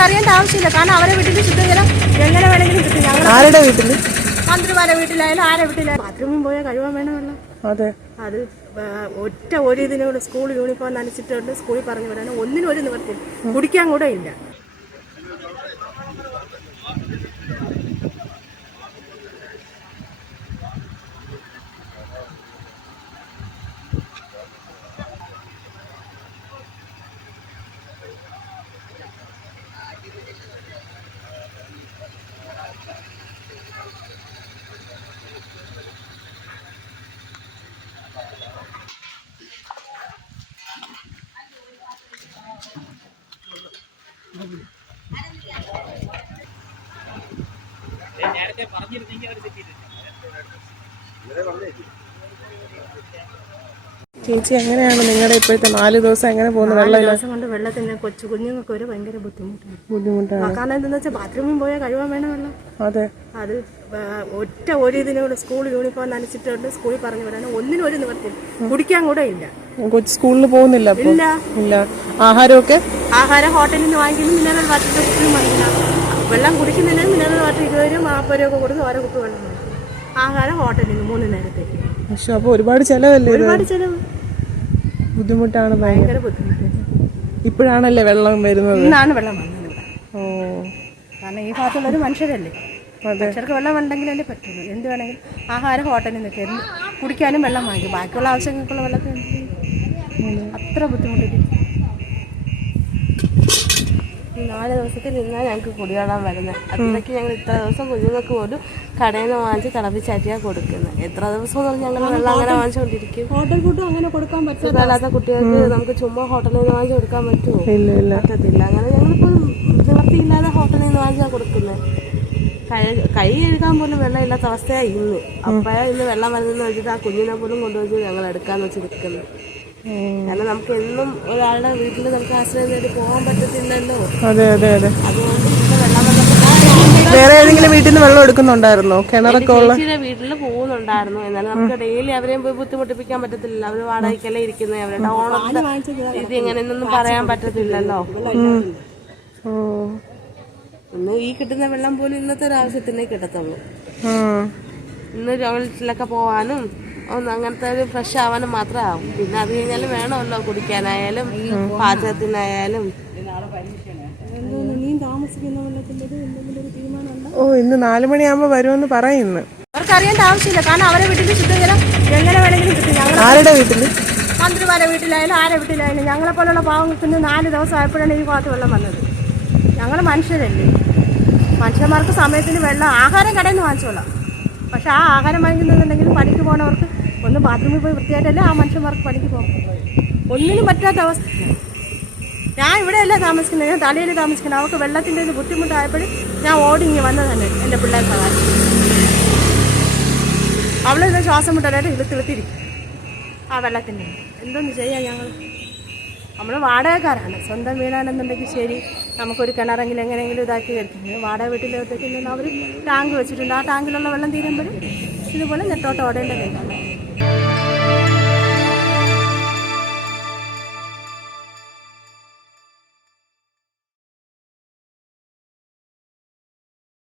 അവർക്ക് അറിയേണ്ട ആവശ്യമില്ല. കാരണം അവരെ വീട്ടിൽ ശുദ്ധജലം എങ്ങനെ വേണമെങ്കിലും കിട്ടും. ആരുടെ വീട്ടിൽ? മന്ത്രിമാരുടെ വീട്ടിലായാലും ആരെ വീട്ടിലായാലും ബാത്റൂമിൽ പോയാൽ കഴിവാൻ വേണമല്ലോ. അതെ, അത് ഒറ്റ ഒരു ഇതിനോട് സ്കൂൾ യൂണിഫോം നനച്ചിട്ടുണ്ട്, സ്കൂളിൽ പറഞ്ഞു വിടാനും ഒന്നിനും ഒരു നിവർത്തി കുടിക്കാൻ കൂടെ ഇല്ല. ചേച്ചി എങ്ങനെയാണ് നിങ്ങളുടെ ഇപ്പോഴത്തെ 4 ദിവസം എങ്ങനെ പോകുന്നു? 4 ദിവസം കൊണ്ട് വെള്ളത്തിന് കൊച്ചു കുഞ്ഞുങ്ങൾക്ക് ഒരു ഭയങ്കര ബുദ്ധിമുട്ടാണ്. കാരണം എന്താണെന്ന് വെച്ചാൽ ബാത്റൂമിൽ പോയാൽ കഴിവാൻ വേണമല്ലോ. അതെ, അത് ഒറ്റ ഒരു ഇതിനോട് സ്കൂൾ യൂണിഫോം നനച്ചിട്ടുണ്ട്, സ്കൂളിൽ പറഞ്ഞു വിടാനും ഒന്നിനും ഒരു നിവർത്തി കുടിക്കാൻ കൂടെ ഇല്ല. കൊച്ചു സ്കൂളിൽ പോകുന്നില്ല? ഇല്ല. ആഹാരം ഹോട്ടലിൽ നിന്ന് വാങ്ങിക്കുന്നു, മിനറൽ വാട്ടർ കുപ്പിയും വാങ്ങിക്കണം. വെള്ളം കുടിക്കുന്നില്ല, മിനറൽ വാട്ടർ 20 രൂപ 40 രൂപ കൊടുത്ത് ഓരോ കുപ്പി വെള്ളം വാങ്ങിക്കും. ആഹാരം ഹോട്ടലിൽ നിന്ന് 3 നേരത്തേക്ക്. പക്ഷെ അപ്പൊ ഒരുപാട് ചെലവല്ലേ? ഒരുപാട് ചെലവ്, ബുദ്ധിമുട്ടാണ്, ഭയങ്കര ബുദ്ധിമുട്ട്. ഇപ്പോഴാണല്ലേ വെള്ളം വരുന്നത്? ഇന്നാണ് വെള്ളം വന്നത് ഇവിടെ. കാരണം ഈ ഭാഗത്തുള്ളൊരു മനുഷ്യരല്ലേ, മനുഷ്യർക്ക് വെള്ളം ഉണ്ടെങ്കിലല്ലേ പറ്റുള്ളൂ. എന്ത് വേണമെങ്കിലും ആഹാരം ഹോട്ടലിൽ നിന്നൊക്കെ കുടിക്കാനും വെള്ളം വാങ്ങിക്കും, ബാക്കിയുള്ള ആവശ്യങ്ങൾക്കുള്ള വെള്ളത്തിന് അത്ര ബുദ്ധിമുട്ടില്ല. 4 ദിവസത്തിൽ നിന്നാണ് ഞങ്ങൾക്ക് കുടിവെള്ളം വരുന്നത്. അത്രയ്ക്ക് ഞങ്ങൾ ഇത്ര ദിവസം കുഞ്ഞുങ്ങൾക്ക് പോലും കടയിൽ നിന്ന് വാങ്ങിച്ച് തിളപ്പിച്ചാറ്റിയാണ് കൊടുക്കുന്നത്. എത്ര ദിവസം ഞങ്ങൾ വെള്ളം അങ്ങനെ വാങ്ങിച്ചുകൊണ്ടിരിക്കും? ഹോട്ടൽ ഫുഡും അങ്ങനെ കൊടുക്കാൻ പറ്റില്ലാത്ത കുട്ടികൾക്ക് നമുക്ക് ചുമ്മാ ഹോട്ടലിൽ നിന്ന് വാങ്ങിച്ച് കൊടുക്കാൻ പറ്റുമോ? പറ്റത്തില്ല. അങ്ങനെ ഞങ്ങളിപ്പോൾ നിവൃത്തിയില്ലാതെ ഹോട്ടലിൽ നിന്ന് വാങ്ങിച്ചാണ് കൊടുക്കുന്നത്. കൈ കഴുകാൻ പോലും വെള്ളം ഇല്ലാത്ത അവസ്ഥയാണ് ഇന്ന്. അപ്പോഴാണ് ഇന്ന് വെള്ളം വരുന്നതെന്ന് വെച്ചിട്ട് ആ കുഞ്ഞിനെ പോലും കൊണ്ടുവച്ച് ഞങ്ങൾ എടുക്കാന്ന് വെച്ച് നിൽക്കുന്നത്. കാരണം നമുക്ക് എന്നും ഒരാളുടെ വീട്ടിൽ നമുക്ക് ആശ്രയം നേടി പോകാൻ പറ്റത്തില്ലല്ലോ. അതുകൊണ്ട് വെള്ളം വന്നപ്പോൾ വേറെ ഏതെങ്കിലും വീട്ടിൽ നിന്ന് വെള്ളം എടുക്കുന്നുണ്ടായിരുന്നോ? കിണറൊക്കെ ഉള്ള വീട്ടിൽ പോകുന്നുണ്ടായിരുന്നു. എന്നാലും നമുക്ക് ഡെയിലി അവരെയും പോയി ബുദ്ധിമുട്ടിപ്പിക്കാൻ പറ്റത്തില്ല. അവര് വാടകയ്ക്കല്ലേ ഇരിക്കുന്നത്. അവരുടെ ഓണത്തെ ഇത് എങ്ങനെയൊന്നും പറയാൻ പറ്റത്തില്ലല്ലോ. ഇന്ന് ഈ കിട്ടുന്ന വെള്ളം പോലും ഇന്നത്തെ ഒരു ആവശ്യത്തിനേ കിട്ടത്തുള്ളൂ. ഇന്ന് ടോയ്ലറ്റിലൊക്കെ പോവാനും അങ്ങനത്തെ ഒരു ഫ്രഷ് ആവാനും മാത്രമേ ആവും. പിന്നെ അത് കഴിഞ്ഞാലും വേണമല്ലോ കുടിക്കാനായാലും പാചകത്തിനായാലും. ഇന്ന് 4 മണിയാകുമ്പോ വരുമെന്ന് പറയുന്നു. അവർക്ക് അറിയേണ്ട ആവശ്യമില്ല. കാരണം അവരെ വീട്ടിൽ ശുദ്ധജലം എങ്ങനെ വേണമെങ്കിലും കിട്ടും. ആരുടെ വീട്ടിൽ? മന്ത്രിമാരുടെ വീട്ടിലായാലും ആരെ വീട്ടിലായാലും. ഞങ്ങളെ പോലുള്ള പാവങ്ങൾക്ക് 4 ദിവസം ആയപ്പോഴാണ് ഈ ഭാഗത്ത് വെള്ളം വന്നത്. ഞങ്ങൾ മനുഷ്യരല്ലേ, മനുഷ്യന്മാർക്ക് സമയത്തിന് വെള്ളം ആഹാരം കടയിൽ നിന്ന് വാങ്ങിച്ചോളാം. പക്ഷെ ആ ആഹാരം വാങ്ങിക്കുന്നുണ്ടെങ്കിൽ പണിക്ക് പോകണവർക്ക് ഒന്ന് ബാത്റൂമിൽ പോയി വൃത്തിയായിട്ടല്ലേ ആ മനുഷ്യന്മാർക്ക് പണിക്ക് പോകാൻ. ഒന്നിനും പറ്റാത്ത അവസ്ഥ. ഞാൻ ഇവിടെയല്ല താമസിക്കുന്നത്, ഞാൻ തലയിൽ താമസിക്കുന്നത്. അവർക്ക് വെള്ളത്തിൻ്റെ ഒരു ബുദ്ധിമുട്ടായപ്പോൾ ഞാൻ ഓടിങ്ങി വന്നതന്നെ എൻ്റെ പിള്ളേർ സഹായിച്ചു. അവളിത് ശ്വാസം മുട്ടലായിട്ട് ഇളുത്തിരിക്കും ആ വെള്ളത്തിൻ്റെ. എന്തോന്ന് ചെയ്യാം ഞങ്ങൾ? നമ്മൾ വാടകക്കാരാണ്. സ്വന്തം വീടാണെന്നുണ്ടെങ്കിൽ ശരി, നമുക്കൊരു കിണറെങ്കിലും എങ്ങനെയെങ്കിലും ഇതാക്കി കഴിക്കുന്നത്. വാടക വീട്ടിലേക്ക് അവർ ടാങ്ക് വെച്ചിട്ടുണ്ട്. ആ ടാങ്കിലുള്ള വെള്ളം തീരുമ്പോഴും ഇതുപോലെ നെട്ടോട്ട് ഓടേണ്ട കാര്യമാണ്.